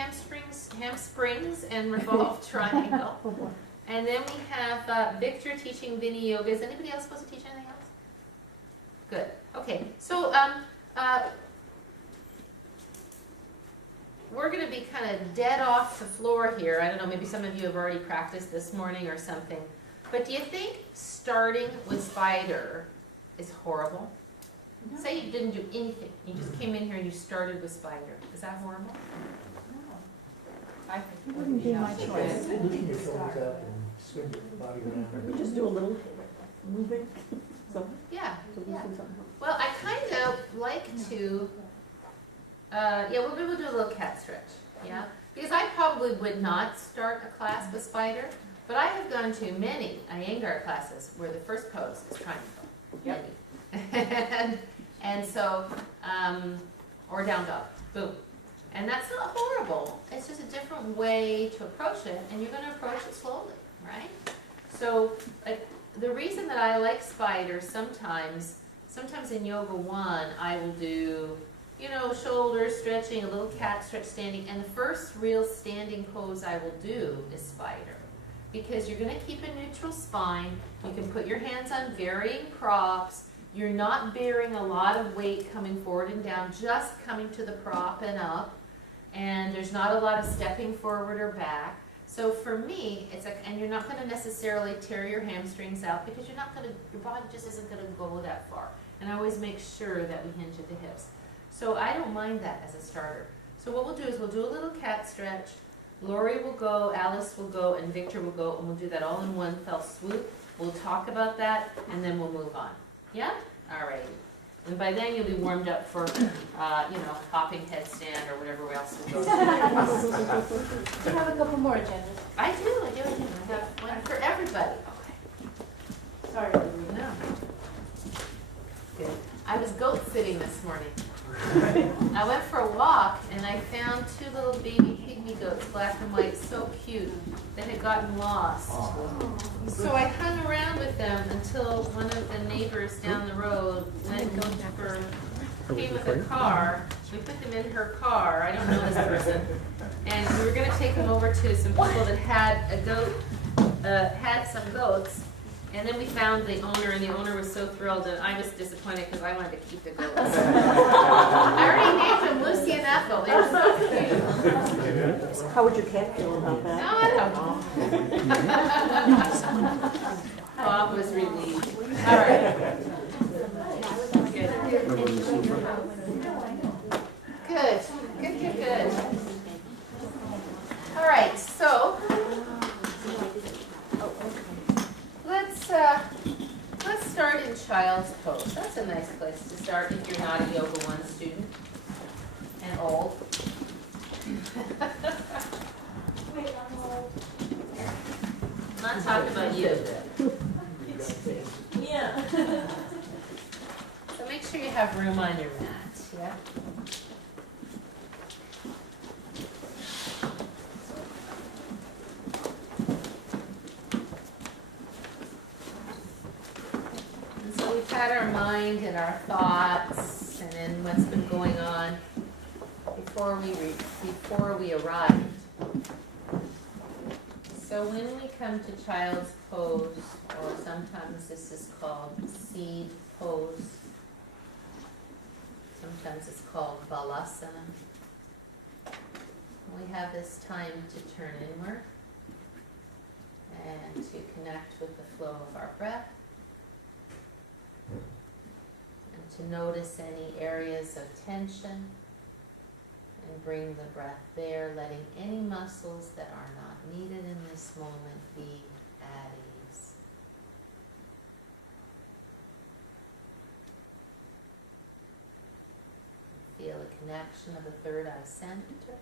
hamstrings and revolve triangle. And then we have Victor teaching Vinny yoga. Is anybody else supposed to teach anything else? Good. Okay. So we're going to be kind of dead off the floor here. I don't know, maybe some of you have already practiced this morning or something. But do you think starting with spider is horrible? No. Say you didn't do anything. You just came in here and you started with spider. Is that horrible? No. I think it wouldn't be my choice. Lifting your shoulders up and swing your body around. We just do a little moving. So, yeah. yeah. Well, I kind of like to, we'll do a little cat stretch, yeah? Because I probably would not start a class with spider, but I have gone to many Iyengar classes where the first pose is triangle. Yep. and so, or down dog, boom. And that's not horrible. It's just a different way to approach it, and you're going to approach it slowly, right? So, like, the reason that I like spider sometimes in Yoga 1, I will do, shoulder stretching, a little cat stretch standing, and the first real standing pose I will do is spider. Because you're going to keep a neutral spine, you can put your hands on varying props, you're not bearing a lot of weight coming forward and down, just coming to the prop and up, and there's not a lot of stepping forward or back. So for me, and you're not going to necessarily tear your hamstrings out because your body just isn't going to go that far. And I always make sure that we hinge at the hips. So I don't mind that as a starter. So what we'll do is we'll do a little cat stretch. Lori will go, Alice will go, and Victor will go, and we'll do that all in one fell swoop. We'll talk about that, and then we'll move on. Yeah? All right. And by then you'll be warmed up for, hopping headstand or whatever else we go to. You have a couple more agendas. I do. I have one for everybody. Okay. Sorry. No. Good. I was goat sitting this morning. I went for a walk and I found 2 little baby pygmy goats, black and white, so cute, that had gotten lost. So I hung around with them until one of the neighbors down the road came with a car. We put them in her car. I don't know this person. And we were going to take them over to some people that had had some goats. And then we found the owner, and the owner was so thrilled, and I was disappointed because I wanted to keep the goats. I already named them Lucy and Ethel. They were so cute. How would your cat feel about that? No, I don't know. Bob was relieved. All right. Good. All right, so let's start in child's pose. That's a nice place to start if you're not a Yoga 1 student and old. Wait, I'm old. I'm not talking about you. Yeah. So make sure you have room on your mat, yeah? We've had our mind and our thoughts, and then what's been going on before we arrived. So when we come to child's pose, or sometimes this is called seed pose, sometimes it's called balasana. We have this time to turn inward and to connect with the flow of our breath. To notice any areas of tension and bring the breath there, letting any muscles that are not needed in this moment be at ease. Feel a connection of the third eye center.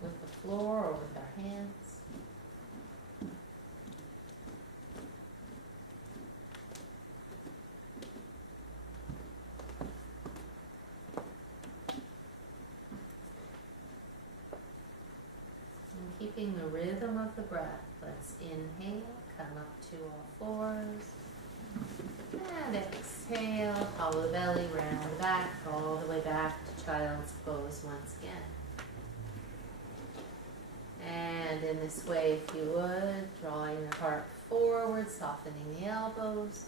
With the floor or with our hands. Keeping the rhythm of the breath. Let's inhale, come up to all fours, And exhale, hollow the belly, round the back, all the way back to child's pose once again. And in this way, if you would, drawing the heart forward, softening the elbows.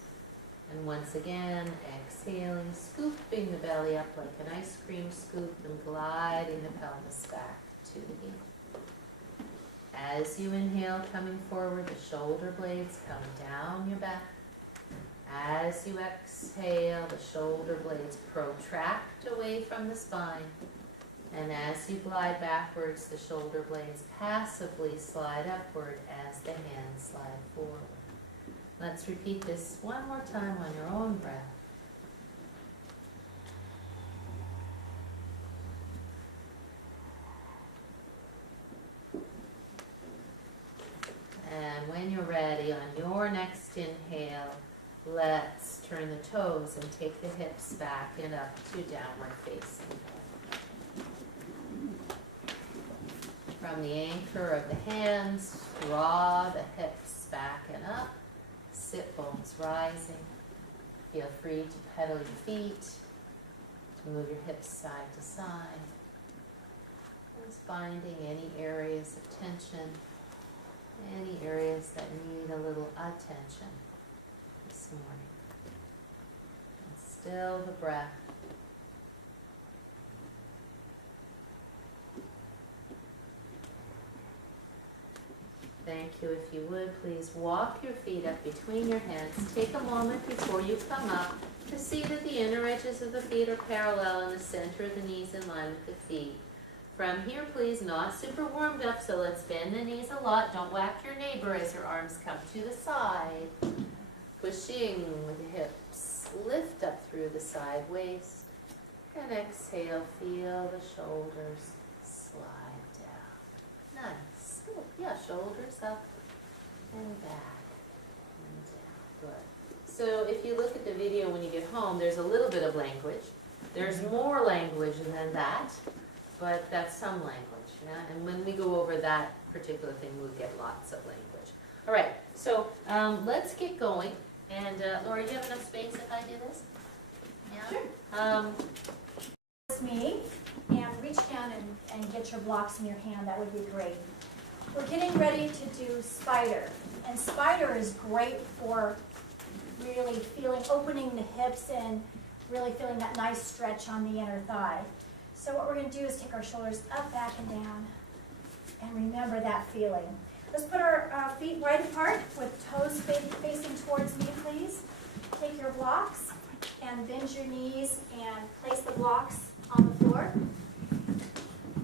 And once again, exhaling, scooping the belly up like an ice cream scoop and gliding the pelvis back to the heel. As you inhale, coming forward, the shoulder blades come down your back. As you exhale, the shoulder blades protract away from the spine. And as you glide backwards, the shoulder blades passively slide upward as the hands slide forward. Let's repeat this one more time on your own breath. And when you're ready, on your next inhale, let's turn the toes and take the hips back and up to downward facing dog. From the anchor of the hands, draw the hips back and up, sit bones rising. Feel free to pedal your feet, to move your hips side to side. Just finding any areas of tension, any areas that need a little attention this morning. And still the breath. Thank you. If you would, please walk your feet up between your hands. Take a moment before you come up to see that the inner edges of the feet are parallel and the center of the knees in line with the feet. From here, please, not super warmed up, so let's bend the knees a lot. Don't whack your neighbor as your arms come to the side. Pushing with the hips. Lift up through the side waist. And exhale, feel the shoulders slide down. Nice. Good. Yeah, shoulders up and back and down. Good. So if you look at the video when you get home, there's a little bit of language. There's more language than that, but that's some language. Yeah? And when we go over that particular thing, we'll get lots of language. All right, so let's get going. And Laura, do you have enough space if I do this? Yeah? Sure. Me, and reach down and get your blocks in your hand. That would be great. We're getting ready to do spider. And spider is great for really opening the hips and really feeling that nice stretch on the inner thigh. So what we're going to do is take our shoulders up, back, and down. And remember that feeling. Let's put our feet wide apart with toes facing towards me, please. Take your blocks and bend your knees and place the blocks on the floor.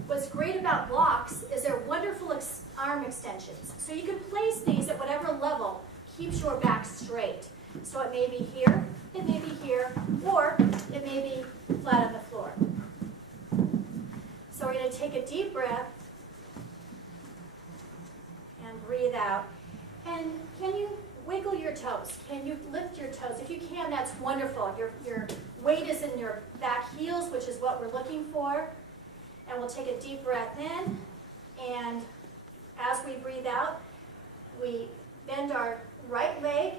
What's great about blocks is they're wonderful arm extensions. So you can place these at whatever level keeps your back straight. So it may be here, it may be here, or it may be flat on the floor. So we're going to take a deep breath and breathe out. And can you wiggle your toes? Can you lift your toes? If you can, that's wonderful. Your weight is in your back heels, which is what we're looking for. And we'll take a deep breath in. And as we breathe out, we bend our right leg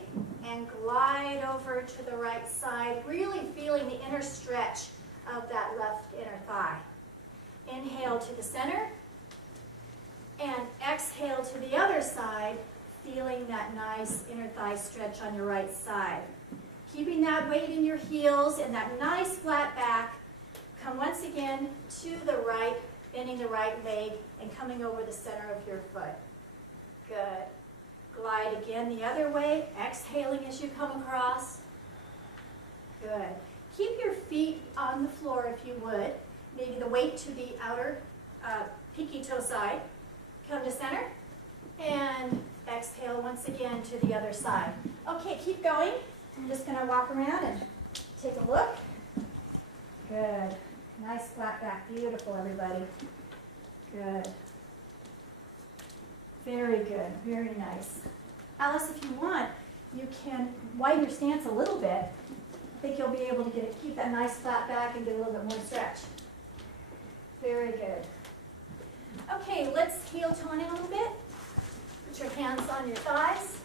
and glide over to the right side, really feeling the inner stretch of that left inner thigh. Inhale to the center. And exhale to the other side, feeling that nice inner thigh stretch on your right side. Keeping that weight in your heels and that nice flat back. Come once again to the right, bending the right leg and coming over the center of your foot. Good. Glide again the other way, exhaling as you come across. Good. Keep your feet on the floor if you would. Maybe the weight to the outer pinky toe side. Come to center and exhale once again to the other side. Okay, keep going. I'm just going to walk around and take a look. Good. Nice flat back. Beautiful, everybody. Good. Very good. Very nice. Alice, if you want, you can widen your stance a little bit. I think you'll be able to keep that nice flat back and get a little bit more stretch. Very good. Okay, let's heel tone in a little bit. Put your hands on your thighs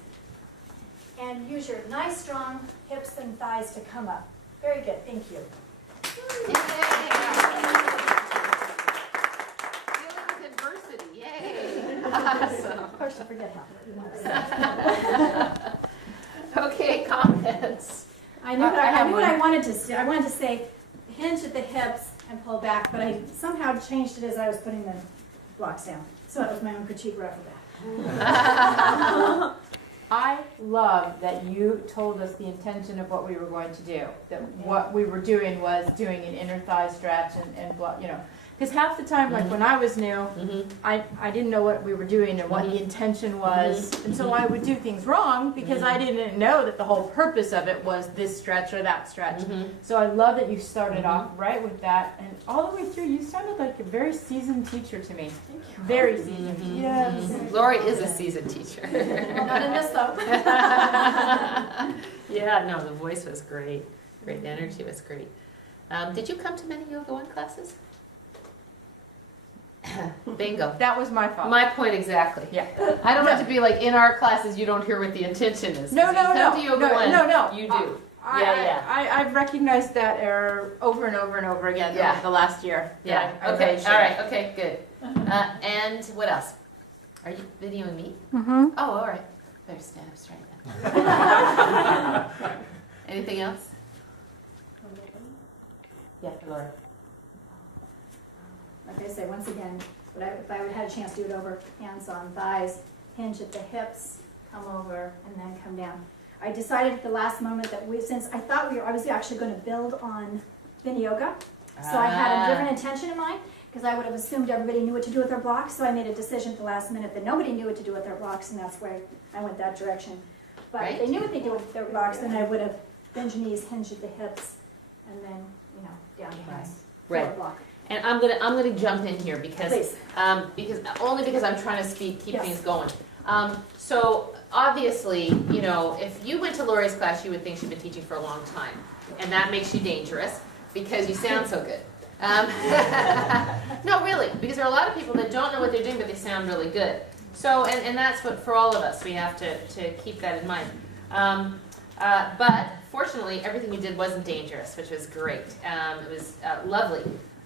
and use your nice strong hips and thighs to come up. Very good, thank you. Dealing with adversity, yay. Awesome. Of course, you forget how. Okay, comments. I knew what I wanted to say. I wanted to say hinge at the hips and pull back, but I somehow changed it as I was putting the blocks down. So that was my own critique right off the bat. I love that you told us the intention of what we were going to do. That what we were doing was doing an inner thigh stretch and block, because half the time, like when I was new, I didn't know what we were doing and what the intention was, and so I would do things wrong because I didn't know that the whole purpose of it was this stretch or that stretch. So I love that you started off right with that, and all the way through, you sounded like a very seasoned teacher to me. Very seasoned. Yes. Lori is a seasoned teacher. Well, not in this though. Yeah, no, the voice was great. Great energy was great. Did you come to many Yoga One classes? Bingo. That was my fault. My point exactly. Yeah. I don't have to be like in our classes. You don't hear what the intention is. No, You come to Yoga One, no. You do. I've recognized that error over and over and over again over the last year. Yeah. I Okay. really All right. Okay. Good. And what else? Are you videoing me? Mm-hmm. Oh, all right. Better stand up straight then. Anything else? Yeah, Laura. Like I say, once again, if I would had a chance to do it over, hands on thighs, hinge at the hips, come over, and then come down. I decided at the last moment that since I thought I was actually going to build on Vinyasa, so I had a different intention in mind, because I would have assumed everybody knew what to do with their blocks, so I made a decision at the last minute that nobody knew what to do with their blocks, and that's where I went that direction. But if they knew what they do with their blocks, then I would have bend knees, hinge at the hips, and then, down the thighs. Right. Block. And I'm gonna jump in here because Please. because I'm trying to keep Yes. things going. So obviously, if you went to Lori's class, you would think she'd been teaching for a long time, and that makes you dangerous because you sound so good. No, really, because there are a lot of people that don't know what they're doing, but they sound really good. So, and that's what for all of us, we have to keep that in mind. But fortunately, everything you did wasn't dangerous, which was great. It was lovely.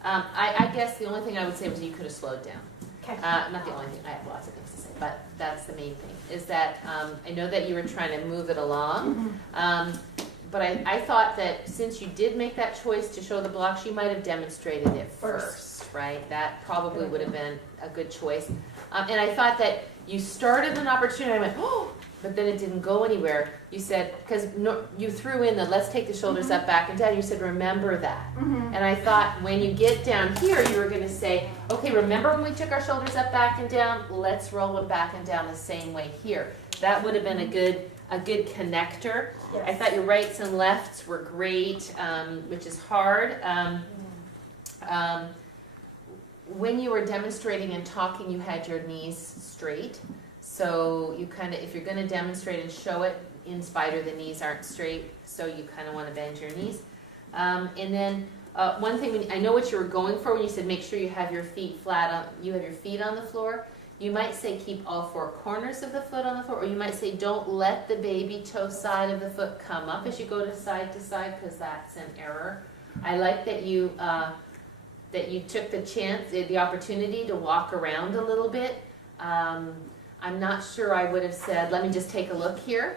I guess the only thing I would say was you could have slowed down. Okay. Not the only thing, I have lots of things to say, but that's the main thing, is that I know that you were trying to move it along, but I thought that since you did make that choice to show the blocks, you might have demonstrated it first, right? That probably would have been a good choice. And I thought that you started an opportunity, I went, oh, but then it didn't go anywhere. You said, because you threw in the let's take the shoulders up, back, and down. You said, remember that. And I thought when you get down here, you were going to say, okay, remember when we took our shoulders up, back, and down? Let's roll them back and down the same way here. That would have been a good connector. Yes. I thought your rights and lefts were great, which is hard. When you were demonstrating and talking, you had your knees straight. So you kind of, if you're going to demonstrate and show it, in Spider, the knees aren't straight, so you kind of want to bend your knees. And then one thing, I know what you were going for when you said make sure you have your feet flat on, you have your feet on the floor. You might say keep all four corners of the foot on the floor, or you might say don't let the baby toe side of the foot come up as you go to side, because that's an error. I like that you took the chance, the opportunity to walk around a little bit. I'm not sure I would have said, let me just take a look here.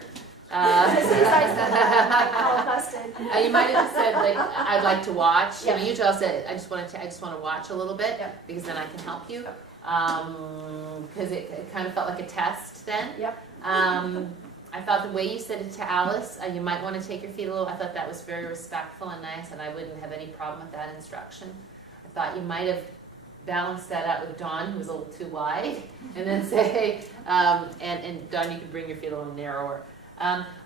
You might have just said, like, I'd like to watch. Yeah. Usually I'll say, I just want to watch a little bit, Yep. because then I can help you. Because it kind of felt like a test then. Yep. I thought the way you said it to Alice, you might want to take your feet a little. I thought that was very respectful and nice, and I wouldn't have any problem with that instruction. I thought you might have balanced that out with Dawn, who was a little too wide, and then say, and Dawn, you can bring your feet a little narrower.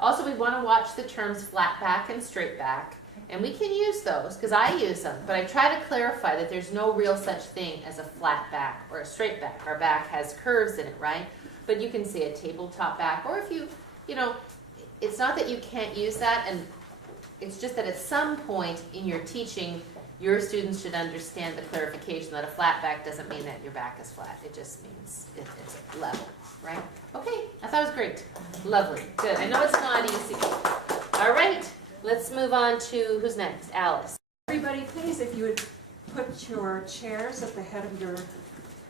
Also, we want to watch the terms flat back and straight back, and we can use those, because I use them, but I try to clarify that there's no real such thing as a flat back or a straight back. Our back has curves in it, right? But you can say a tabletop back, or if it's not that you can't use that, and it's just that at some point in your teaching, your students should understand the clarification that a flat back doesn't mean that your back is flat. It just means it's level, right? Okay, I thought it was great. Lovely, good. I know it's not easy. All right, let's move on to, who's next? Alice. Everybody, please, if you would put your chairs at the head of your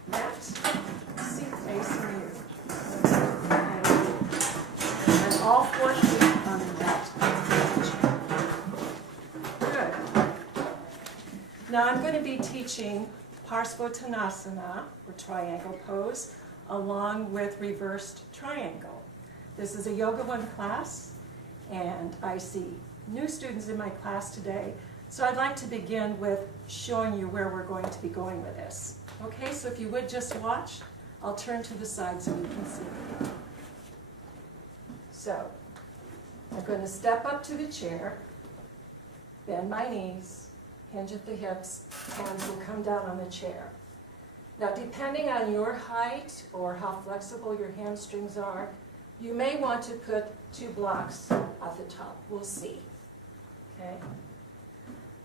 mat, seat facing you. And all 4 feet on the mat. Good. Now I'm going to be teaching Parsvottanasana, or triangle pose, along with reversed triangle. This is a Yoga 1 class, and I see new students in my class today. So I'd like to begin with showing you where we're going to be going with this. Okay, so if you would just watch, I'll turn to the side so you can see. So I'm going to step up to the chair, bend my knees, hinge at the hips, hands will come down on the chair. Now depending on your height or how flexible your hamstrings are, you may want to put 2 blocks at the top. We'll see. Okay?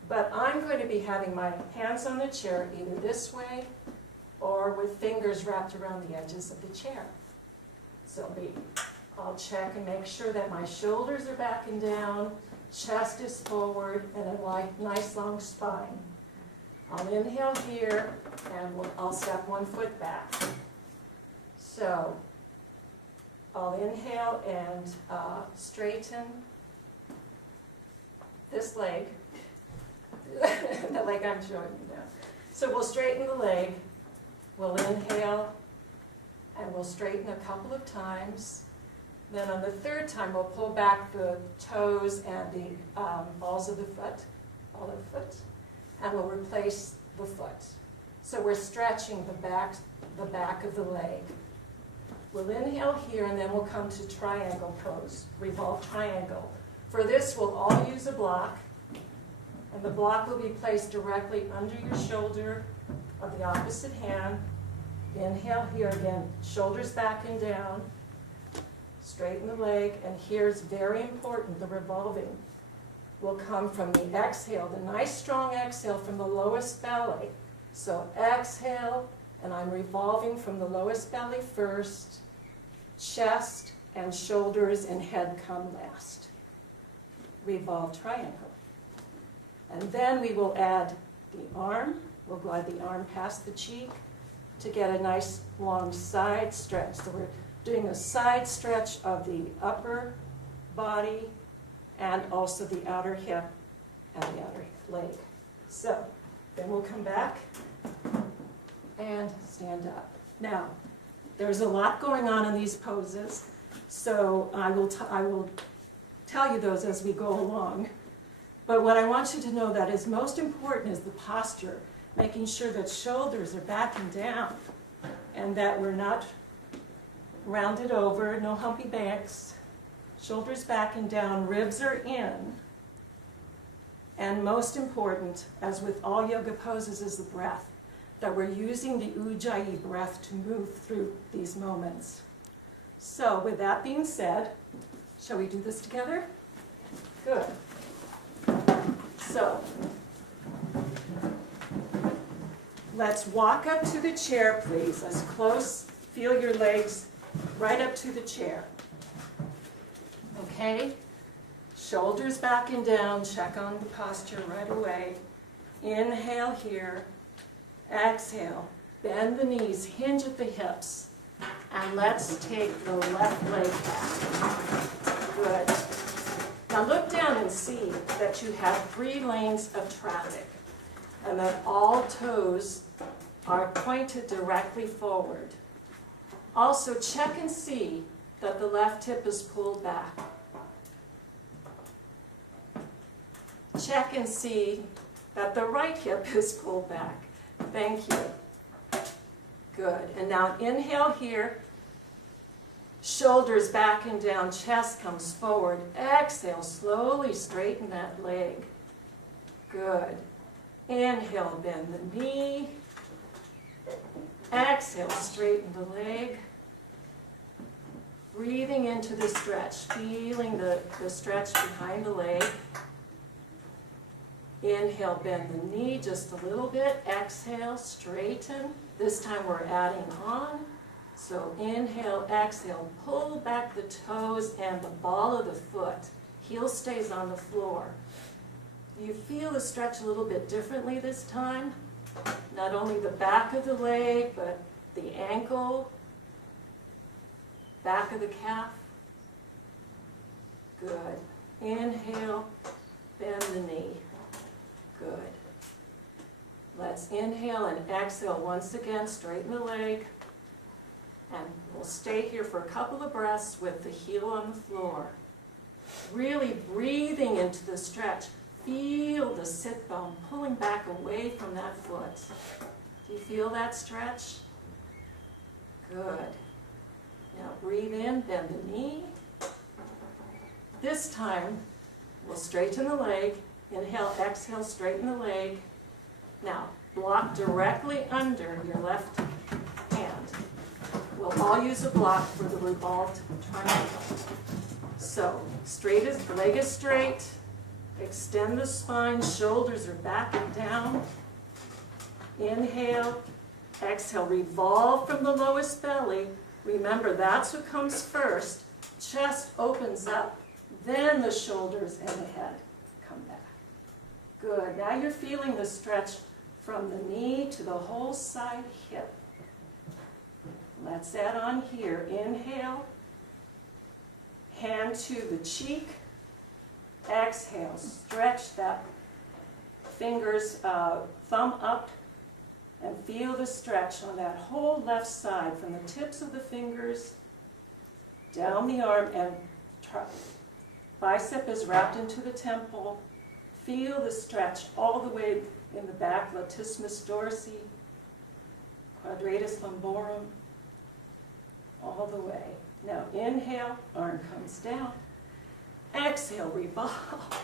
But I'm going to be having my hands on the chair either this way or with fingers wrapped around the edges of the chair. So I'll check and make sure that my shoulders are back and down, chest is forward, and a nice long spine. I'll inhale here, and I'll step 1 foot back. So I'll inhale and straighten this leg. The leg I'm showing you now. So we'll straighten the leg, we'll inhale, and we'll straighten a couple of times. Then on the 3rd time, we'll pull back the toes and the balls of the foot, ball of the foot, and we'll replace the foot. So we're stretching the back of the leg. We'll inhale here, and then we'll come to triangle pose, revolve triangle. For this, we'll all use a block. And the block will be placed directly under your shoulder of the opposite hand. Inhale here again, shoulders back and down. Straighten the leg, and here's very important, the revolving will come from the exhale, the nice strong exhale from the lowest belly. So exhale, and I'm revolving from the lowest belly first, chest and shoulders and head come last. Revolve triangle. And then we will add the arm. We'll glide the arm past the cheek to get a nice long side stretch. So we're doing a side stretch of the upper body and also the outer hip and the outer leg. So then we'll come back and stand up. Now, there's a lot going on in these poses, so I will tell you those as we go along. But what I want you to know that is most important is the posture, making sure that shoulders are back and down and that we're not rounded over, no humpy backs, shoulders back and down, ribs are in. And most important, as with all yoga poses, is the breath, that we're using the Ujjayi breath to move through these moments. So with that being said, shall we do this together? Good. So, let's walk up to the chair, please, as close, feel your legs right up to the chair. Okay? Shoulders back and down, check on the posture right away. Inhale here, exhale, bend the knees, hinge at the hips, and let's take the left leg back. Good. Now look down and see that you have 3 lanes of traffic and that all toes are pointed directly forward. Also check and see that the left hip is pulled back. Check and see that the right hip is pulled back. Thank you. Good. And now inhale here. Shoulders back and down, chest comes forward. Exhale, slowly straighten that leg. Good. Inhale, bend the knee. Exhale, straighten the leg. Breathing into the stretch, feeling the stretch behind the leg. Inhale, bend the knee just a little bit. Exhale, straighten. This time we're adding on. So inhale, exhale, pull back the toes and the ball of the foot. Heel stays on the floor. You feel the stretch a little bit differently this time. Not only the back of the leg, but the ankle, back of the calf. Good. Inhale, bend the knee. Good. Let's inhale and exhale once again, straighten the leg. And we'll stay here for a couple of breaths with the heel on the floor. Really breathing into the stretch. Feel the sit bone pulling back away from that foot. Do you feel that stretch? Good. Now breathe in, bend the knee. This time, we'll straighten the leg. Inhale, exhale, straighten the leg. Now, block directly under your left hand. We'll all use a block for the revolved triangle. So, the leg is straight. Extend the spine, shoulders are back and down. Inhale, exhale, revolve from the lowest belly. Remember, that's what comes first. Chest opens up, then the shoulders and the head come back. Good, now you're feeling the stretch from the knee to the whole side hip. Let's add on here. Inhale, hand to the cheek. Exhale, stretch that fingers, thumb up, and feel the stretch on that whole left side from the tips of the fingers down the arm, and bicep is wrapped into the temple. Feel the stretch all the way in the back, latissimus dorsi, quadratus lumborum, all the way. Now inhale, arm comes down. Exhale, revolve.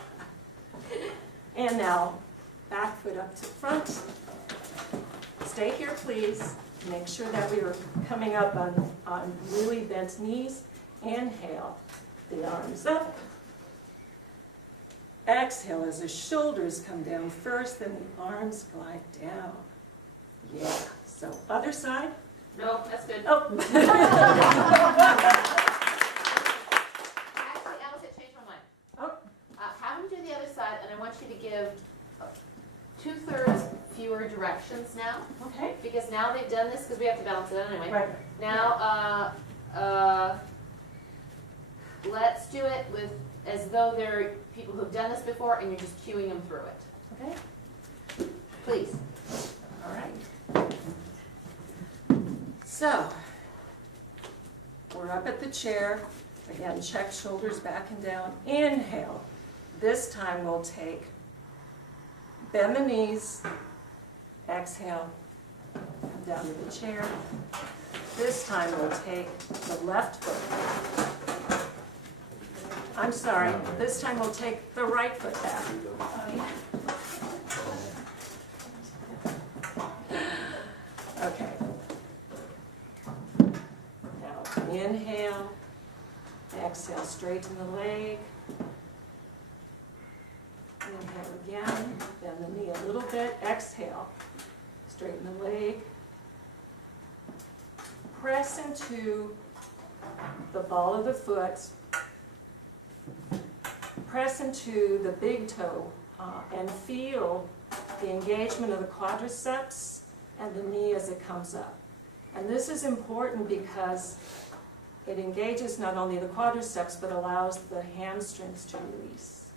And now, back foot up to front. Stay here, please. Make sure that we are coming up on really bent knees. Inhale, the arms up. Exhale as the shoulders come down first, then the arms glide down. Yeah, so other side. No, that's good. Oh. Actually, Alice, I changed my mind. Oh. Have them do the other side, and I want you to give 2/3 fewer directions now. Okay. Because now they've done this, because we have to balance it out anyway. Right. Now, let's do it with as though they're people who've done this before, and you're just cueing them through it. Okay. Please. All right. So, we're up at the chair. Again, check shoulders back and down. Inhale. This time we'll bend the knees. Exhale. Come down to the chair. This time we'll take the left foot. I'm sorry. This time we'll take the right foot back. Okay. Now inhale. Exhale, straighten the leg. Inhale again. Bend the knee a little bit. Exhale. Straighten the leg. Press into the ball of the foot. Press into the big toe and feel the engagement of the quadriceps and the knee as it comes up. And this is important because it engages not only the quadriceps but allows the hamstrings to release.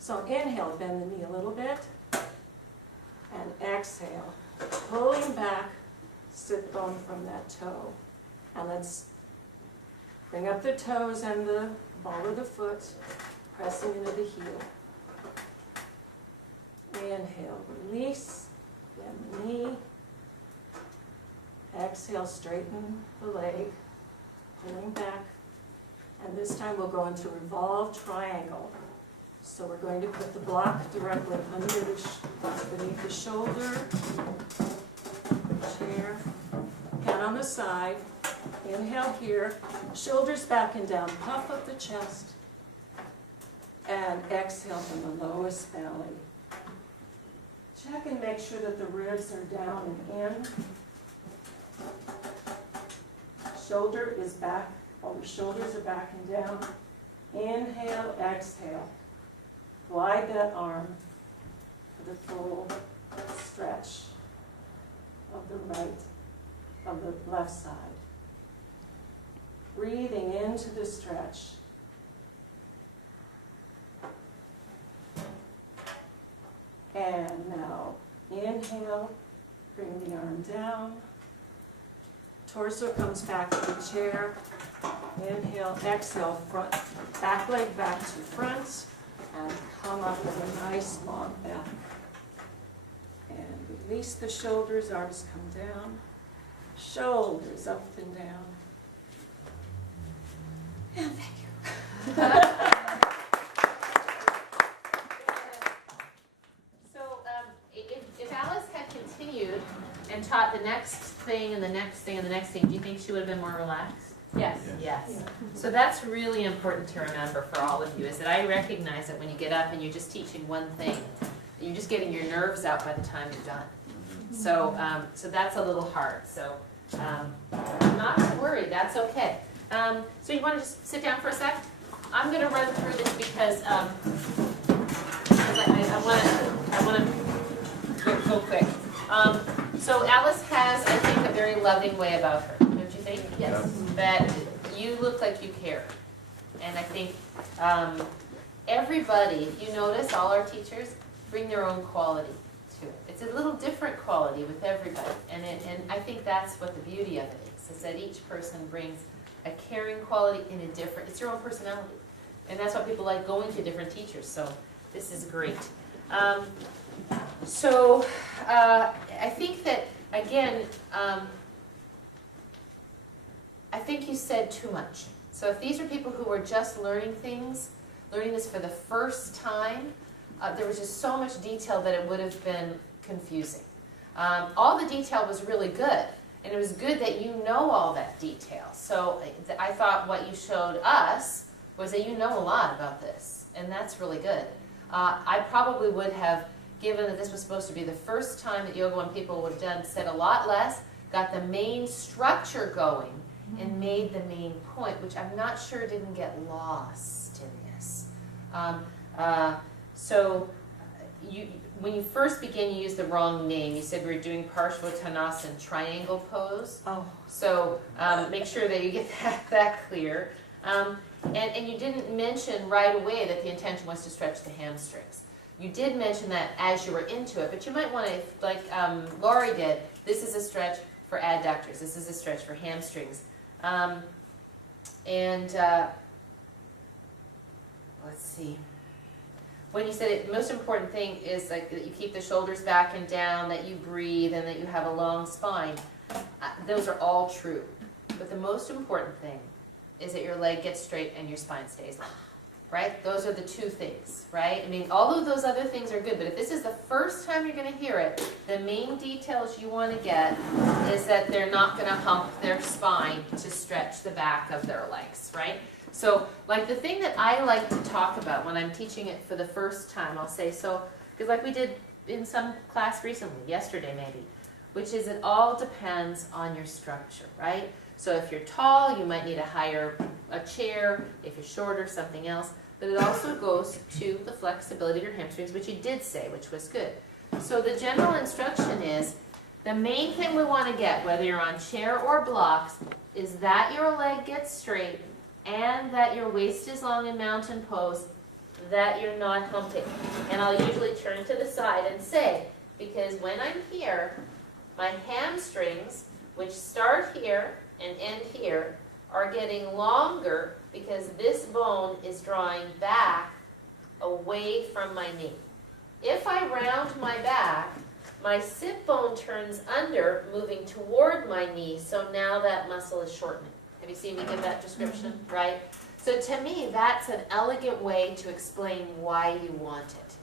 So inhale, bend the knee a little bit, and exhale, pulling back sit bone from that toe. And let's bring up the toes and the ball of the foot, pressing into the heel. Inhale, release, bend the knee. Exhale, straighten the leg, pulling back. And this time we'll go into revolved triangle. So we're going to put the block directly under beneath the shoulder, chair, hand on the side. Inhale here, shoulders back and down, puff up the chest. And exhale from the lowest belly. Check and make sure that the ribs are down and in. Shoulder is back, all the shoulders are back and down. Inhale, exhale. Glide that arm for the full stretch of the left side. Breathing into the stretch. And now inhale, bring the arm down. Torso comes back to the chair. Inhale, exhale, front, back leg back to front, and come up with a nice long back. And release the shoulders, arms come down. Shoulders up and down. And thank you. So, if Alice had continued and taught the next thing and the next thing and the next thing, do you think she would have been more relaxed? Yes. Yes. So that's really important to remember for all of you, is that I recognize that when you get up and you're just teaching one thing, you're just getting your nerves out by the time you're done. So, so that's a little hard. So, not to worry, that's okay. So you want to just sit down for a sec? I'm going to run through this because I want to go quick. So Alice has, I think, a very loving way about her. Don't you think? Yes. That you look like you care. And I think everybody, if you notice, all our teachers bring their own quality to it. It's a little different quality with everybody. And I think that's what the beauty of it is that each person brings a caring quality in a different, it's your own personality. And that's why people like going to different teachers. So this is great. I think that, again, I think you said too much. So if these are people who are just learning things, learning this for the first time, there was just so much detail that it would have been confusing. All the detail was really good, and it was good that you know all that detail. So I thought what you showed us was that you know a lot about this, and that's really good. I probably would have, given that this was supposed to be the first time that Yoga One people would have done, said a lot less, got the main structure going, and made the main point, which I'm not sure didn't get lost in this. When you first began, you used the wrong name. You said we were doing Parshvottanasana triangle pose. Oh. So make sure that you get that clear. And you didn't mention right away that the intention was to stretch the hamstrings. You did mention that as you were into it, but you might want to, like Laurie did, this is a stretch for adductors, this is a stretch for hamstrings. Let's see. When you said it, the most important thing is like that you keep the shoulders back and down, that you breathe, and that you have a long spine. Those are all true. But the most important thing is that your leg gets straight and your spine stays long. Right? Those are the two things, right? I mean, all of those other things are good, but if this is the first time you're going to hear it, the main details you want to get is that they're not going to hump their spine to stretch the back of their legs, right? So, like the thing that I like to talk about when I'm teaching it for the first time, I'll say, so, because like we did in some class recently, yesterday maybe, which is it all depends on your structure, right? So if you're tall, you might need a chair. If you're shorter, something else. But it also goes to the flexibility of your hamstrings, which you did say, which was good. So the general instruction is, the main thing we want to get, whether you're on chair or blocks, is that your leg gets straight and that your waist is long in mountain pose, that you're not humping. And I'll usually turn to the side and say, because when I'm here, my hamstrings, which start here and end here, are getting longer because this bone is drawing back away from my knee. If I round my back, my sit bone turns under, moving toward my knee, so now that muscle is shortening. Have you seen me give that description? Right? So to me, that's an elegant way to explain why you want it.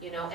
You know,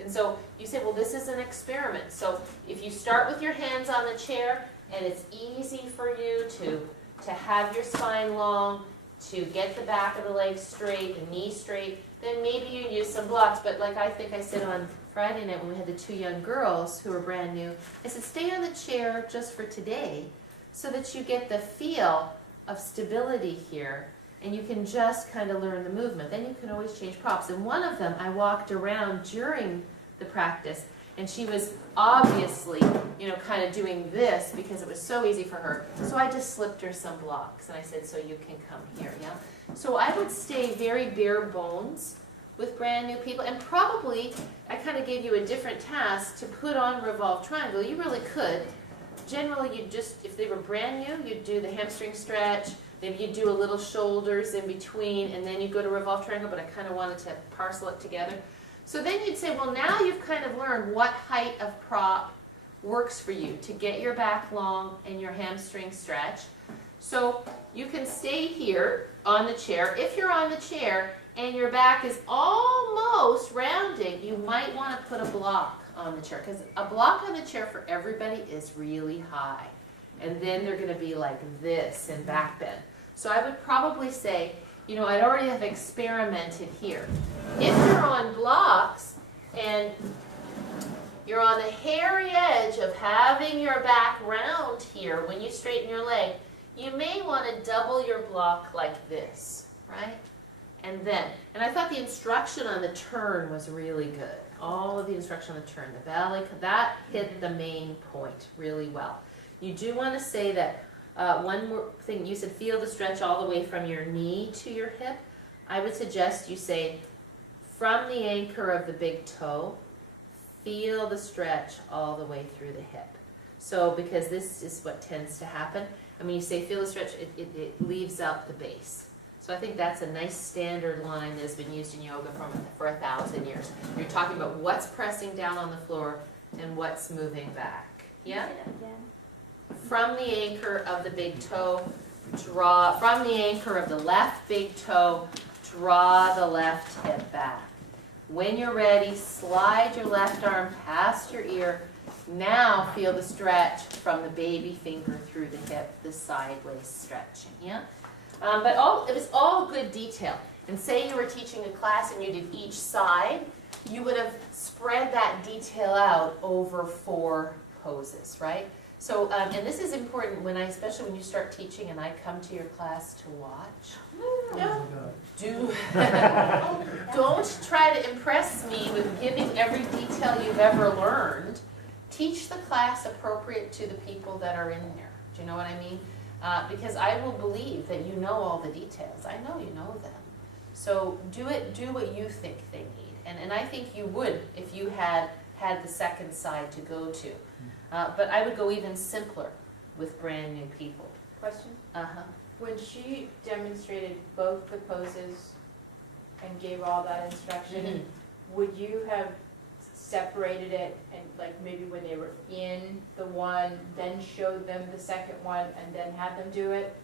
and so you say, well, this is an experiment. So if you start with your hands on the chair, and it's easy for you to have your spine long, to get the back of the leg straight, the knee straight, then maybe you use some blocks. But like I think I said on Friday night when we had the 2 young girls who were brand new. I said, stay on the chair just for today so that you get the feel of stability here and you can just kind of learn the movement. Then you can always change props. And one of them, I walked around during the practice and she was obviously, kind of doing this because it was so easy for her. So I just slipped her some blocks and I said, so you can come here, yeah? So I would stay very bare bones with brand new people, and probably I kind of gave you a different task to put on revolve triangle. You really could. Generally, you just, if they were brand new, you'd do the hamstring stretch, maybe you'd do a little shoulders in between, and then you go to revolve triangle, but I kind of wanted to parcel it together. So then you'd say, well, now you've kind of learned what height of prop works for you to get your back long and your hamstring stretch. So you can stay here on the chair. If you're on the chair and your back is almost rounding, you might want to put a block on the chair, because a block on the chair for everybody is really high. And then they're going to be like this in back bend. So I would probably say, I'd already have experimented here. If you're on blocks and you're on the hairy edge of having your back round here when you straighten your leg, you may want to double your block like this, right? And I thought the instruction on the turn was really good. All of the instruction on the turn, the belly, that hit the main point really well. You do want to say that one more thing, you said feel the stretch all the way from your knee to your hip. I would suggest you say from the anchor of the big toe, feel the stretch all the way through the hip. So because this is what tends to happen, and when you say feel the stretch, it leaves out the base. So I think that's a nice standard line that has been used in yoga for 1,000 years. You're talking about what's pressing down on the floor and what's moving back. Yeah? Say that again. From the anchor of the big toe, from the anchor of the left big toe, draw the left hip back. When you're ready, slide your left arm past your ear. Now feel the stretch from the baby finger through the hip, the sideways stretching, yeah? But it was all good detail. And say you were teaching a class and you did each side, you would have spread that detail out over 4 poses, right? So, and this is important especially when you start teaching and I come to your class to watch. Don't try to impress me with giving every detail you've ever learned. Teach the class appropriate to the people that are in there. Do you know what I mean? Because I will believe that you know all the details. I know you know them. So do what you think they need. And I think you would if you had the second side to go to. But I would go even simpler with brand new people. Question? Uh-huh. When she demonstrated both the poses and gave all that instruction, would you have separated it and like maybe when they were in the one, then showed them the second one and then had them do it?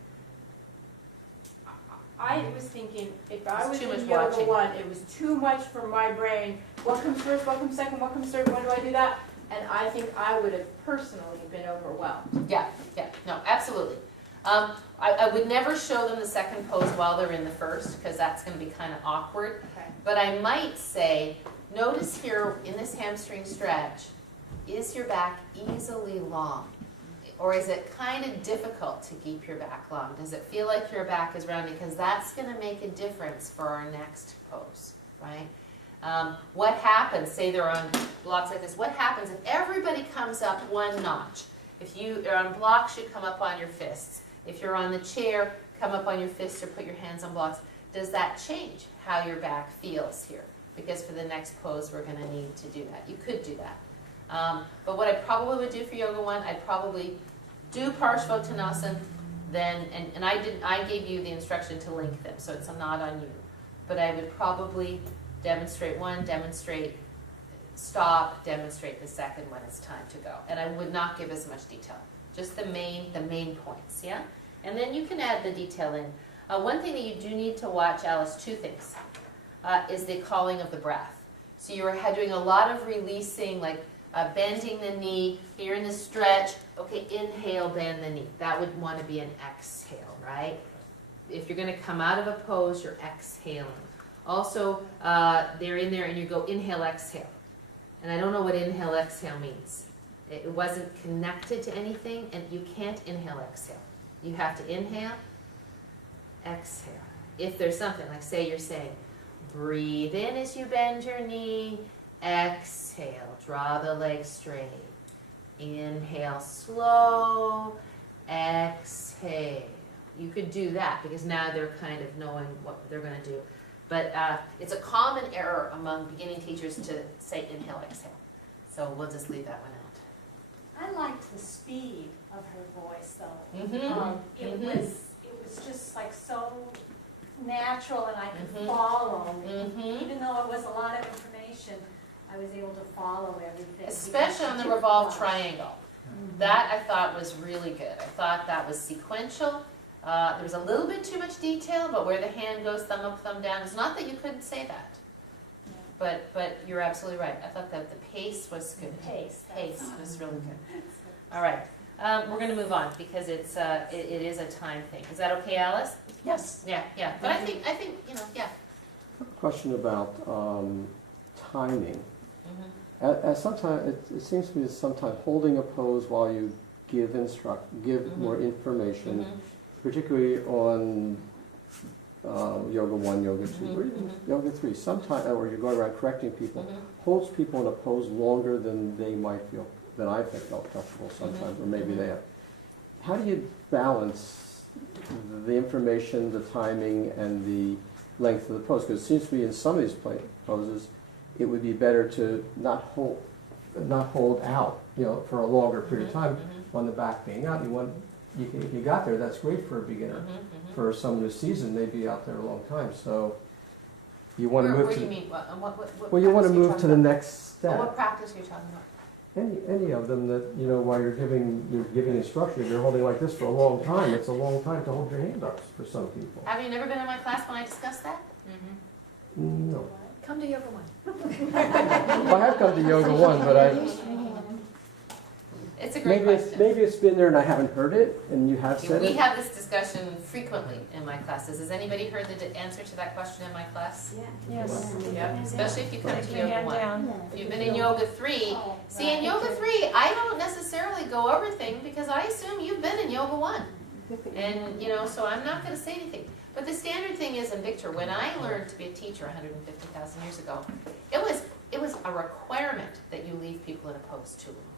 I was thinking if I was Too in much yoga watching. one, it was too much for my brain. What comes first, what comes second, what comes third, when do I do that? And I think I would have personally been overwhelmed. Yeah, no, absolutely. I would never show them the second pose while they're in the first, because that's going to be kind of awkward. Okay. But I might say, notice here in this hamstring stretch, is your back easily long? Or is it kind of difficult to keep your back long? Does it feel like your back is rounded? Because that's going to make a difference for our next pose, right? What happens, say they're on blocks like this, what happens if everybody comes up 1 notch? If you are on blocks, you come up on your fists. If you're on the chair, come up on your fists or put your hands on blocks. Does that change how your back feels here? Because for the next pose, we're going to need to do that. You could do that. But what I probably would do for Yoga 1, I'd probably do Parshvottanasana, then, and I gave you the instruction to link them, so it's not on you. But I would probably demonstrate one, demonstrate, stop, demonstrate the second when it's time to go. And I would not give as much detail, just the main points, yeah? And then you can add the detail in. One thing that you do need to watch, Alice, 2 things, is the calling of the breath. So you're doing a lot of releasing, like bending the knee, here in the stretch, okay, inhale, bend the knee. That would want to be an exhale, right? If you're going to come out of a pose, you're exhaling. Also, they're in there and you go inhale, exhale. And I don't know what inhale, exhale means. It wasn't connected to anything, and you can't inhale, exhale. You have to inhale, exhale. If there's something, like say you're saying, breathe in as you bend your knee, exhale, draw the leg straight. Inhale, slow, exhale. You could do that because now they're kind of knowing what they're going to do. But it's a common error among beginning teachers to say inhale, exhale. So we'll just leave that one out. I liked the speed of her voice, though. Mm-hmm. It was just like so natural, and I could Mhm. follow. Mhm. Even though it was a lot of information, I was able to follow everything. Especially on the revolved triangle. That I thought was really good. I thought that was sequential. There was a little bit too much detail, but where the hand goes, thumb up, thumb down, it's not that you couldn't say that. But you're absolutely right. I thought that the pace was good. Pace. Pace was really good. All right. We're going to move on because it is a time thing. Is that okay, Alice? Yes. Yeah. But I think yeah. Question about timing. Mm-hmm. Sometimes it seems to me that sometimes holding a pose while you give Mhm. more information, Mm-hmm. particularly on yoga 1, yoga 2, or even Mhm. yoga 3. Sometimes, or you're going around correcting people, Mm-hmm. holds people in a pose longer than they might feel, than I think felt comfortable sometimes, or maybe they have. How do you balance the information, the timing, and the length of the pose? Because it seems to me in some of these poses, it would be better to not hold out, for a longer period of time on the back being out. If you got there, that's great for a beginner. Mm-hmm. For someone who's seasoned, they'd be out there a long time. So you want to move Where to. do you mean? What Well, you want to practice are you move to talking the about? next Well, step. what practice are you talking about? Any of them that while you're giving instruction, if you're holding like this for a long time, it's a long time to hold your hand up for some people. Have you never been in my class when I discussed that? No. Come to yoga 1. Well, I have come to yoga 1, but It's a great maybe question. it's been there and I haven't heard it, and you have said We it. have this discussion frequently in my classes. Has anybody heard the answer to that question in my class? Yes. Yeah, especially if you come Put to your yoga hand 1. down. If you've been in yoga 3, see in yoga 3, I don't necessarily go over things because I assume you've been in yoga 1. And, so I'm not going to say anything. But the standard thing is, and Victor, when I learned to be a teacher 150,000 years ago, it was a requirement that you leave people in a pose too long.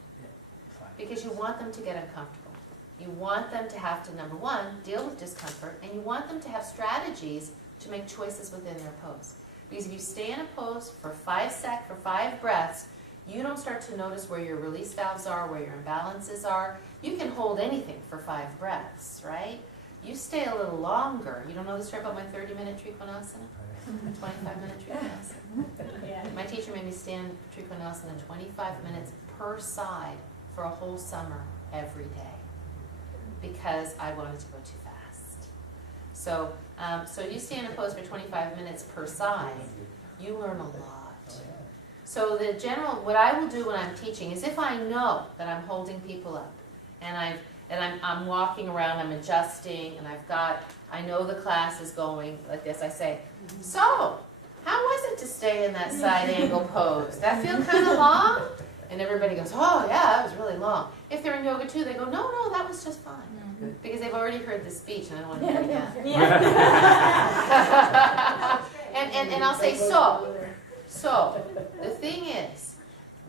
Because you want them to get uncomfortable. You want them to have to, number one, deal with discomfort, and you want them to have strategies to make choices within their pose. Because if you stay in a pose for 5 breaths, you don't start to notice where your release valves are, where your imbalances are. You can hold anything for 5 breaths, right? You stay a little longer. You don't know the story about my 30-minute Trikonasana? My 25-minute Trikonasana? My teacher made me stand Trikonasana 25 minutes per side for a whole summer every day because I wanted to go too fast. So you stay in a pose for 25 minutes per side, you learn a lot. So what I will do when I'm teaching is if I know that I'm holding people up and I'm walking around, I'm adjusting, and I know the class is going like this, I say, so, how was it to stay in that side angle pose? That feel kind of long? And everybody goes, oh yeah, that was really long. If they're in yoga 2, they go, no, that was just fine. Because they've already heard the speech and I don't want to hear it again. And I'll say, so, the thing is,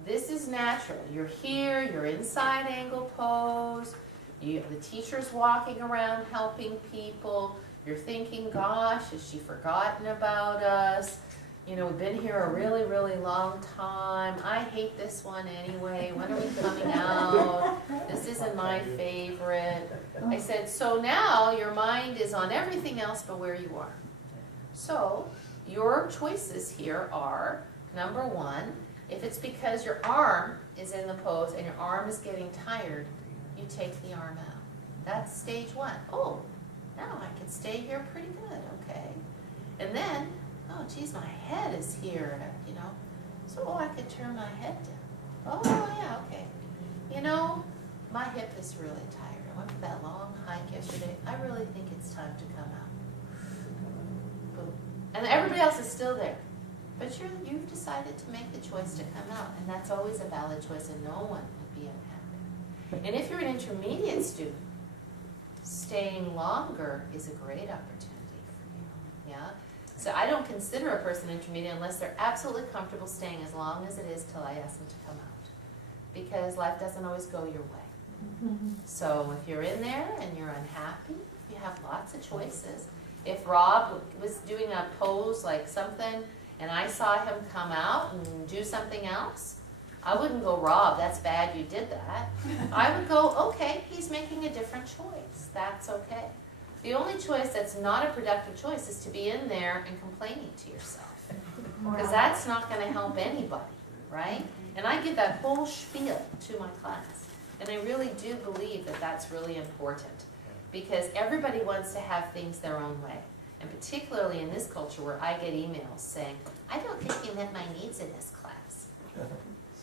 this is natural. You're here, you're in side angle pose, the teacher's walking around helping people, you're thinking, gosh, has she forgotten about us? We've been here a really, really long time. I hate this one anyway. When are we coming out? This isn't my favorite. I said, so now your mind is on everything else but where you are. So your choices here are, number 1, if it's because your arm is in the pose and your arm is getting tired, you take the arm out. That's stage 1. Oh, now I can stay here pretty good, okay. And then, oh, geez, my head is here, so I could turn my head down. Oh, yeah, okay. My hip is really tired. I went for that long hike yesterday. I really think it's time to come out. Boom. And everybody else is still there. But you've decided to make the choice to come out, and that's always a valid choice, and no one would be unhappy. And if you're an intermediate student, staying longer is a great opportunity for you, yeah? So I don't consider a person intermediate unless they're absolutely comfortable staying as long as it is till I ask them to come out. Because life doesn't always go your way. So if you're in there and you're unhappy, you have lots of choices. If Rob was doing a pose like something, and I saw him come out and do something else, I wouldn't go, Rob, that's bad, you did that. I would go, okay, he's making a different choice. That's okay. The only choice that's not a productive choice is to be in there and complaining to yourself. Because that's not going to help anybody, right? And I give that whole spiel to my class. And I really do believe that that's really important. Because everybody wants to have things their own way. And particularly in this culture where I get emails saying, I don't think you met my needs in this class.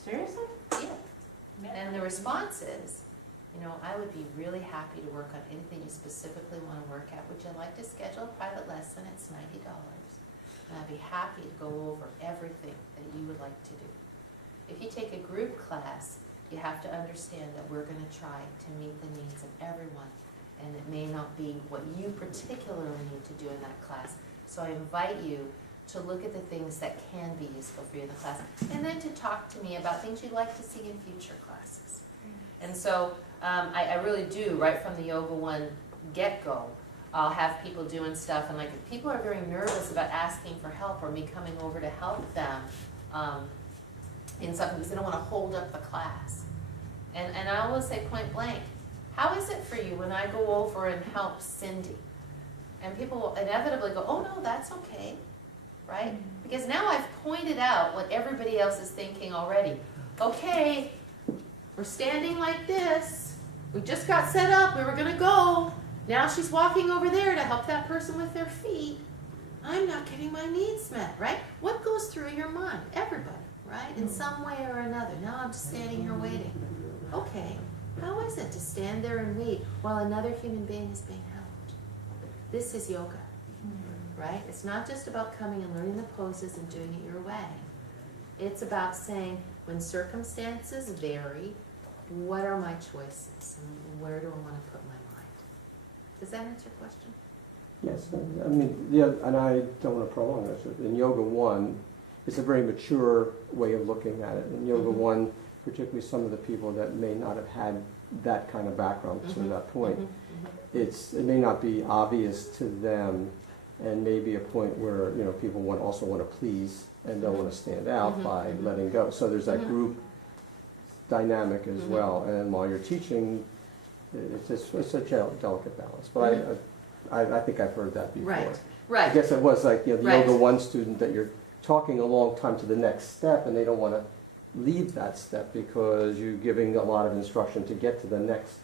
Seriously? Yeah. And the response is, you know, I would be really happy to work on anything you specifically want to work at. Would you like to schedule a private lesson? It's $90. And I'd be happy to go over everything that you would like to do. If you take a group class, you have to understand that we're going to try to meet the needs of everyone. And it may not be what you particularly need to do in that class. So I invite you to look at the things that can be useful for you in the class, and then to talk to me about things you'd like to see in future classes. And so I really do, right from the Yoga One get-go, I'll have people doing stuff, and like if people are very nervous about asking for help or me coming over to help them in something because they don't want to hold up the class. And I always say point blank, how is it for you when I go over and help Cindy? And people will inevitably go, oh no, that's okay, right? Because now I've pointed out what everybody else is thinking already. Okay, we're standing like this. We just got set up, we were gonna go. Now she's walking over there to help that person with their feet. I'm not getting my needs met, right? What goes through your mind? Everybody, right? In some way or another. Now I'm just standing here waiting. Okay, how is it to stand there and wait while another human being is being helped? This is yoga, right? It's not just about coming and learning the poses and doing it your way. It's about saying, when circumstances vary, what are my choices and where do I want to put my mind? Does that answer your question? Yes, I mean, yeah, and I don't want to prolong this. In Yoga One, it's a very mature way of looking at it. In Yoga One, particularly some of the people that may not have had that kind of background to that point, it may not be obvious to them, and maybe a point where people also want to please and don't want to stand out by letting go. So there's that group dynamic as well. And while you're teaching, it's a delicate balance. But I think I've heard that before. Right, right. I guess it was like the Right. Yoga One student that you're talking a long time to the next step, and they don't want to leave that step because you're giving a lot of instruction to get to the next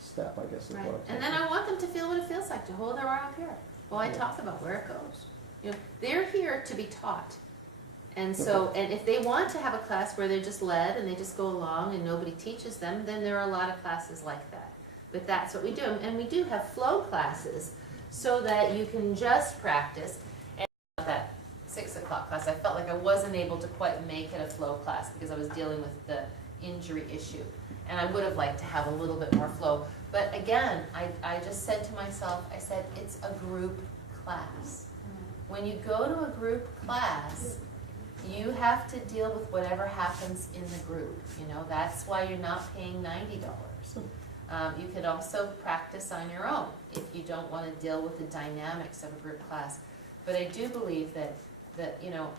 step, I guess is Right. what I'm saying. And then I want them to feel what it feels like to hold their arm up here while I talk about where it goes. They're here to be taught. And so, and if they want to have a class where they're just led and they just go along and nobody teaches them, then there are a lot of classes like that. But that's what we do. And we do have flow classes so that you can just practice. And that 6 o'clock class, I felt like I wasn't able to quite make it a flow class because I was dealing with the injury issue. And I would have liked to have a little bit more flow. But again, I just said to myself, I said, it's a group class. When you go to a group class, you have to deal with whatever happens in the group. That's why you're not paying $90. You could also practice on your own if you don't want to deal with the dynamics of a group class. But I do believe that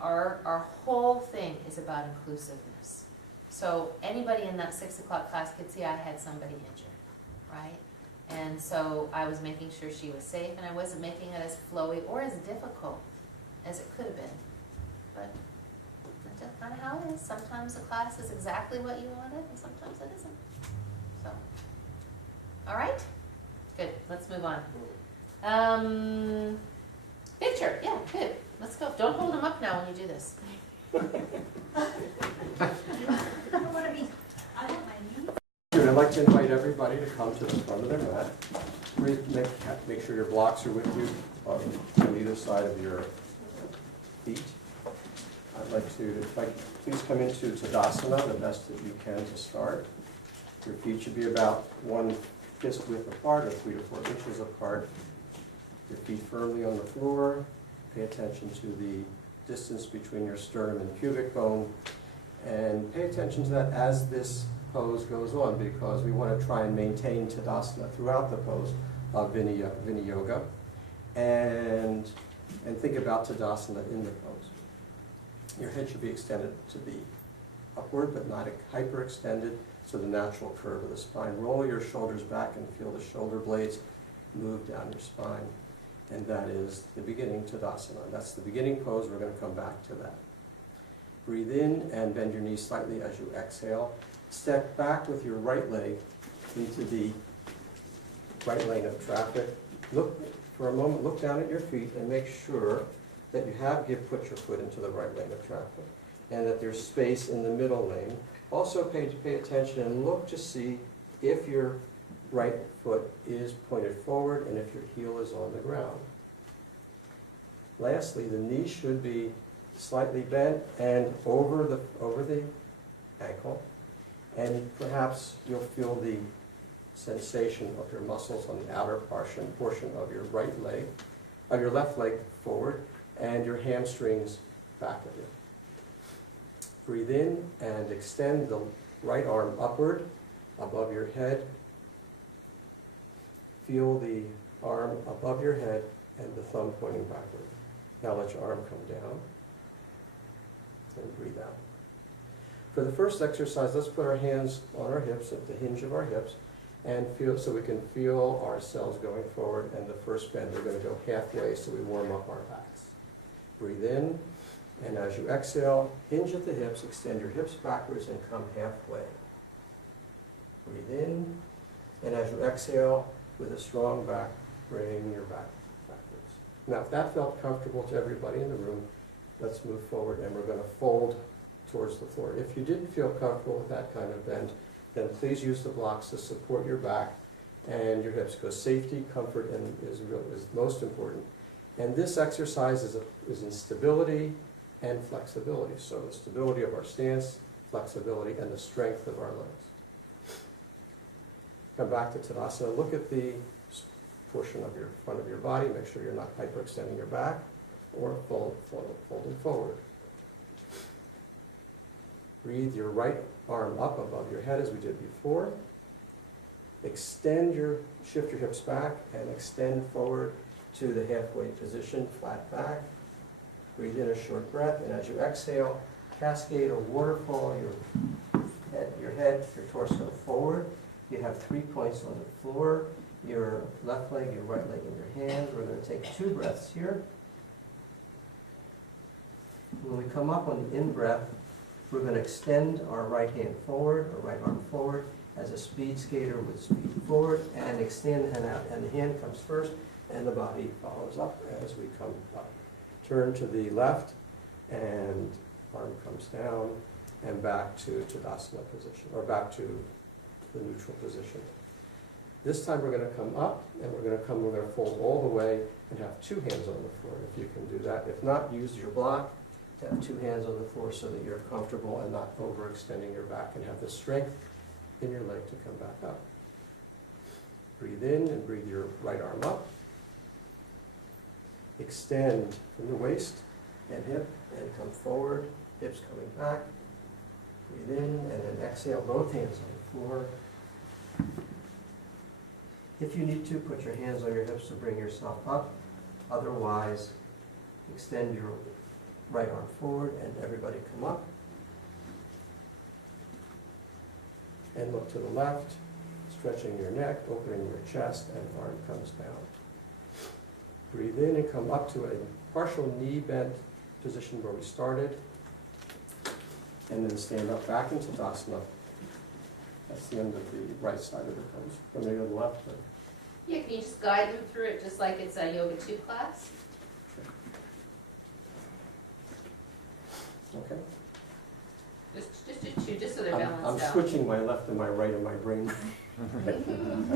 our whole thing is about inclusiveness. So anybody in that 6 o'clock class could see I had somebody injured, right? And so I was making sure she was safe, and I wasn't making it as flowy or as difficult as it could have been. But that's just kind of how it is. Sometimes the class is exactly what you wanted, and sometimes it isn't. So, all right? Good, let's move on. Picture, yeah, good. Let's go. Don't hold them up now when you do this. I'd like to invite everybody to come to the front of their mat. Make sure your blocks are with you on either side of your feet. I'd like to, please come into Tadasana the best that you can to start. Your feet should be about 1 fist width apart or 3 to 4 inches apart. Your feet firmly on the floor. Pay attention to the distance between your sternum and pubic bone. And pay attention to that as this pose goes on, because we want to try and maintain Tadasana throughout the pose of Vinyasa. And think about Tadasana in the pose. Your head should be extended to be upward, but not hyperextended, so the natural curve of the spine. Roll your shoulders back and feel the shoulder blades move down your spine. And that is the beginning Tadasana. That's the beginning pose. We're going to come back to that. Breathe in and bend your knees slightly as you exhale. Step back with your right leg into the right lane of traffic. Look for a moment, look down at your feet and make sure that you put your foot into the right lane of traffic and that there's space in the middle lane. Also pay attention and look to see if your right foot is pointed forward and if your heel is on the ground. Lastly, the knee should be slightly bent and over the ankle, and perhaps you'll feel the sensation of your muscles on the outer portion of your your left leg forward, and your hamstrings back of you. Breathe in and extend the right arm upward above your head. Feel the arm above your head and the thumb pointing backward. Now let your arm come down and breathe out. For the first exercise, let's put our hands on our hips, at the hinge of our hips, and feel, so we can feel ourselves going forward. And the first bend, we're going to go halfway so we warm up our backs. Breathe in, and as you exhale, hinge at the hips, extend your hips backwards and come halfway. Breathe in, and as you exhale, with a strong back, bring your back backwards. Now, if that felt comfortable to everybody in the room, let's move forward, and we're going to fold towards the floor. If you didn't feel comfortable with that kind of bend, then please use the blocks to support your back and your hips, because safety, comfort, is most important. And this exercise is in stability and flexibility. So the stability of our stance, flexibility, and the strength of our legs. Come back to Tadasana. Look at the portion of your front of your body. Make sure you're not hyperextending your back or folding forward. Breathe your right arm up above your head as we did before. Shift your hips back and extend forward to the halfway position, flat back. Breathe in a short breath, and as you exhale, cascade or waterfall your head, your torso forward. You have 3 points on the floor, your left leg, your right leg in your hands. We're going to take 2 breaths here. When we come up on the in-breath, we're going to extend our right hand forward, or right arm forward, as a speed skater would speed forward, and extend the hand out. And the hand comes first, and the body follows up as we come up. Turn to the left, and arm comes down, and back to Tadasana position, or back to the neutral position. This time we're going to come up, and we're going to fold all the way and have 2 hands on the floor, if you can do that. If not, use your block to have 2 hands on the floor so that you're comfortable and not overextending your back, and have the strength in your leg to come back up. Breathe in and breathe your right arm up. Extend from the waist and hip and come forward, hips coming back. Breathe in and then exhale, both hands on the floor. If you need to, put your hands on your hips to bring yourself up. Otherwise, extend your right arm forward and everybody come up. And look to the left, stretching your neck, opening your chest, and arm comes down. Breathe in and come up to a partial knee bent position where we started. And then stand up back into Tadasana. That's the end of the right side of the pose. Let me go to the left. Yeah, can you just guide them through it just like it's a Yoga 2 class? Okay. Just do 2, just so they're I'm balanced out. switching my left and my right in my brain.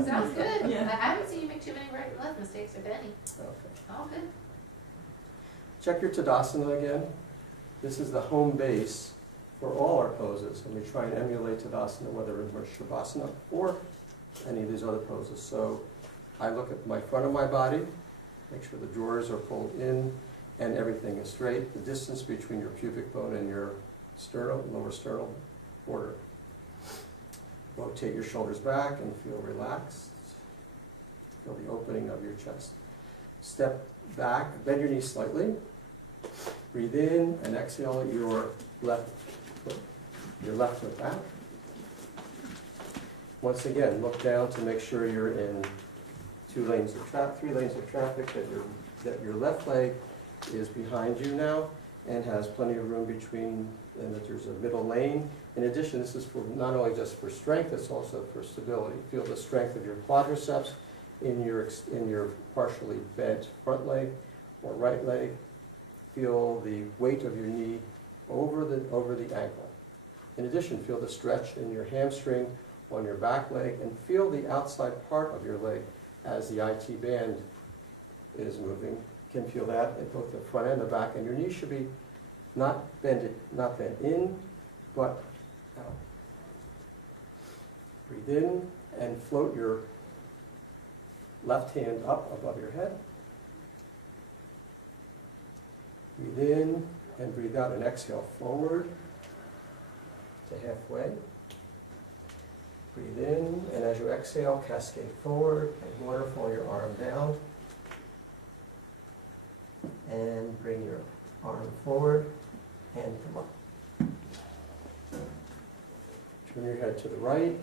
Sounds good. Yeah. I haven't seen you make too many right and left mistakes, if any. Okay. All good. Check your Tadasana again. This is the home base for all our poses, and we try and emulate Tadasana, whether we're Shavasana or any of these other poses. So I look at my front of my body, make sure the drawers are pulled in and everything is straight. The distance between your pubic bone and your sternum, lower sternal border. Rotate your shoulders back and feel relaxed. Feel the opening of your chest. Step back, bend your knees slightly. Breathe in and exhale your left foot back. Once again, look down to make sure you're in 3 lanes of traffic, that your left leg is behind you now and has plenty of room between, and that there's a middle lane. In addition, this is for not only just for strength, it's also for stability. Feel the strength of your quadriceps in your partially bent front leg or right leg. Feel the weight of your knee over the ankle. In addition, feel the stretch in your hamstring on your back leg, and feel the outside part of your leg as the IT band is moving. You can feel that at both the front and the back, and your knee should be not bent in, but out. Breathe in and float your left hand up above your head. Breathe in and breathe out and exhale forward to halfway. Breathe in, and as you exhale, cascade forward and waterfall your arm down. And bring your arm forward and come up. Turn your head to the right,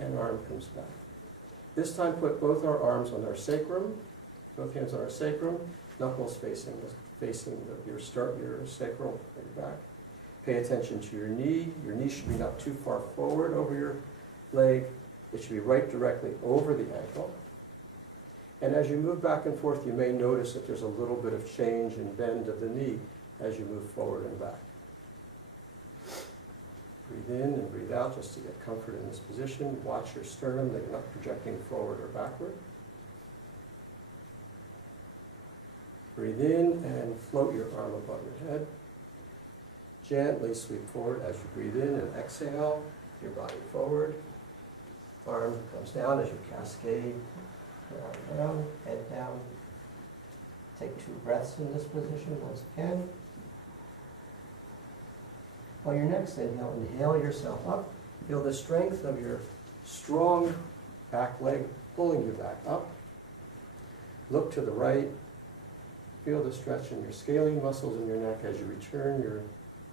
and arm comes back. This time put both our arms on our sacrum, both hands on our sacrum, knuckles facing your sacrum, your back. Pay attention to your knee. Your knee should be not too far forward over your leg. It should be right directly over the ankle. And as you move back and forth, you may notice that there's a little bit of change and bend of the knee as you move forward and back. Breathe in and breathe out just to get comfort in this position. Watch your sternum, that you're not projecting forward or backward. Breathe in and float your arm above your head. Gently sweep forward as you breathe in and exhale, your body forward. Arm comes down as you cascade. Down, head down. Take 2 breaths in this position once again. On your next inhale, inhale yourself up. Feel the strength of your strong back leg pulling you back up. Look to the right. Feel the stretch in your scaling muscles in your neck as you return your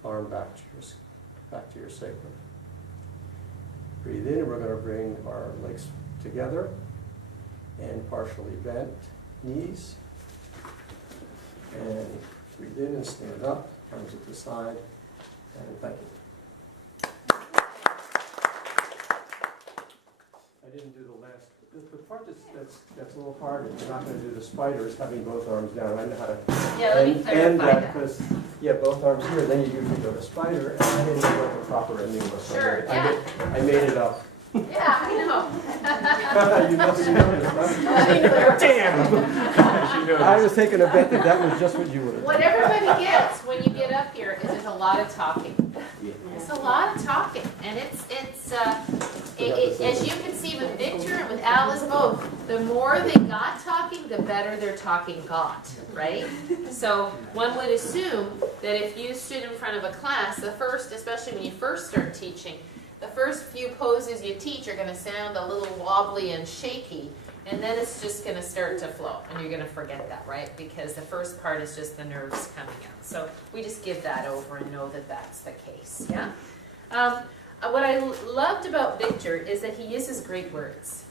arm back to your sacrum. Breathe in, and we're going to bring our legs together and partially bent knees. And breathe in and stand up, arms at the side, and thank you. I didn't do the last, the part that's a little hard, and you're not going to do the spider, is having both arms down. I know how to let me end clarify that, because both arms here, then you usually go to spider, and I didn't know what the proper ending was. So Sure, yeah. I made it up. Yeah, I know. You must have noticed, huh? Damn! I was taking a bet that was just what you would have What everybody gets when you get up here is there's a lot of talking. It's a lot of talking, and as you can see with Victor and with Alice both, the more they got talking, the better their talking got, right? So one would assume that if you stood in front of a class, the first, especially when you first start teaching, the first few poses you teach are going to sound a little wobbly and shaky, and then it's just going to start to flow, and you're going to forget that, right? Because the first part is just the nerves coming out. So we just give that over and know that that's the case, yeah? What I loved about Victor is that he uses great words.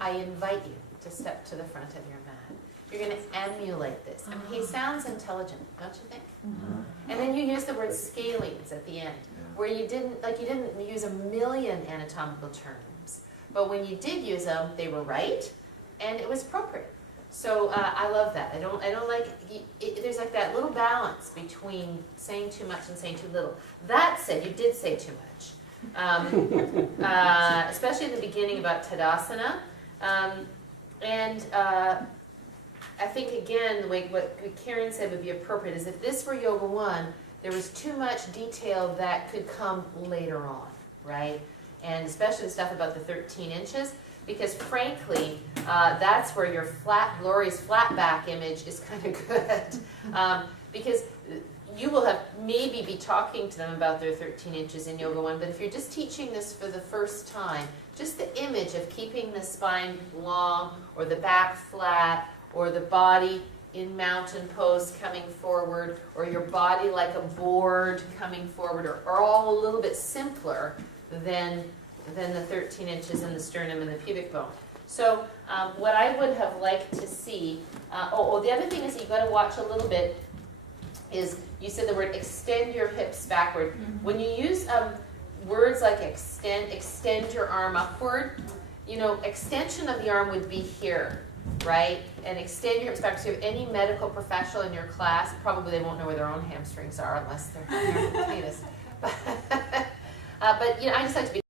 I invite you to step to the front of your mat. You're going to emulate this. And he sounds intelligent, don't you think? Mm-hmm. And then you use the word scalings at the end, where you didn't use a million anatomical terms, but when you did use them, they were right, and it was appropriate. So I love that. I don't like there's like that little balance between saying too much and saying too little. That said, you did say too much, especially in the beginning about Tadasana, and I think again, the way what Karen said would be appropriate is if this were Yoga 1, there was too much detail that could come later on, right? And especially the stuff about the 13 inches, because frankly, that's where your Lori's flat back image is kind of good. Because you will have maybe be talking to them about their 13 inches in Yoga 1, but if you're just teaching this for the first time, just the image of keeping the spine long or the back flat or the body in mountain pose coming forward or your body like a board coming forward are all a little bit simpler than the 13 inches in the sternum and the pubic bone. So what I would have liked to see, the other thing is that you've got to watch a little bit is you said the word extend your hips backward. Mm-hmm. When you use words like extend your arm upward, you know, extension of the arm would be here, right? And extend your hips backwards. So if you have any medical professional in your class, probably they won't know where their own hamstrings are unless they're penis. But you know, I just like to be